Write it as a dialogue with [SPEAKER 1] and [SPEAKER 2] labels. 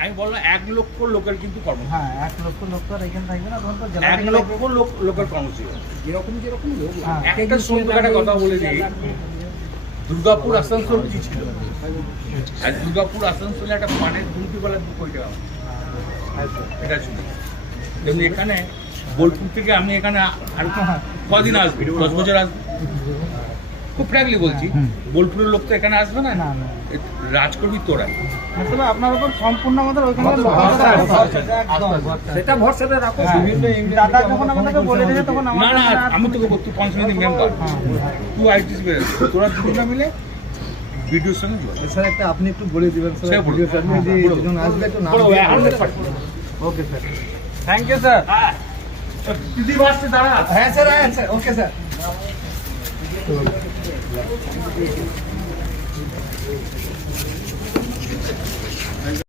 [SPEAKER 1] আমি বললাম এক লক্ষ লোকের কিন্তু কর্ম
[SPEAKER 2] হ্যাঁ এক লক্ষ লোক তো আর এখানে থাকবে না তখন তো
[SPEAKER 1] এক লক্ষ লোক লোকের কর্মসূচি।
[SPEAKER 3] যেরকম যেরকম লোক
[SPEAKER 2] হ্যাঁ।
[SPEAKER 1] একটা সুন্দর একটা কথা বলে দিই। দুর্গাপুর আসানসোল কি ছিল। আর দুর্গাপুর আসানসোলে একটা পানের দুটি বেলা দু কোটি টাকা এটা ছিল। যেমনি এখানে বোলপুর থেকে আমি এখানে আর কদিন আসবে? দশ বছর আসবে? খুব ফ্র্যাঙ্কলি বলছি বোলপুরের লোক তো এখানে আসবে না?
[SPEAKER 2] না, না।
[SPEAKER 1] রাজ করবি তোরা।
[SPEAKER 2] আসলে আপনার উপর সম্পূর্ণ আমাদের ওইখানে।
[SPEAKER 3] সেটা ভরসাটা রাখো।
[SPEAKER 2] হ্যাঁ।
[SPEAKER 3] বিভিন্ন
[SPEAKER 2] দাদা যখন আমাদেরকে বলে দিয়েছে তখন
[SPEAKER 1] না না আমি তোকে মেম্বার
[SPEAKER 2] হ্যাঁ।
[SPEAKER 1] তুই আইটিস তোরা দুজনে মিলে ভিডিওর সঙ্গে
[SPEAKER 3] স্যার একটা আপনি একটু বলে দিবেন স্যার। ভিডিও যে দুজন আসবে একটু নাম। Okay sir.
[SPEAKER 2] Thank you sir
[SPEAKER 1] হ্যাঁ দিদি দাঁড়া।
[SPEAKER 3] হ্যাঁ স্যার হ্যাঁ স্যার। Okay sir. Да.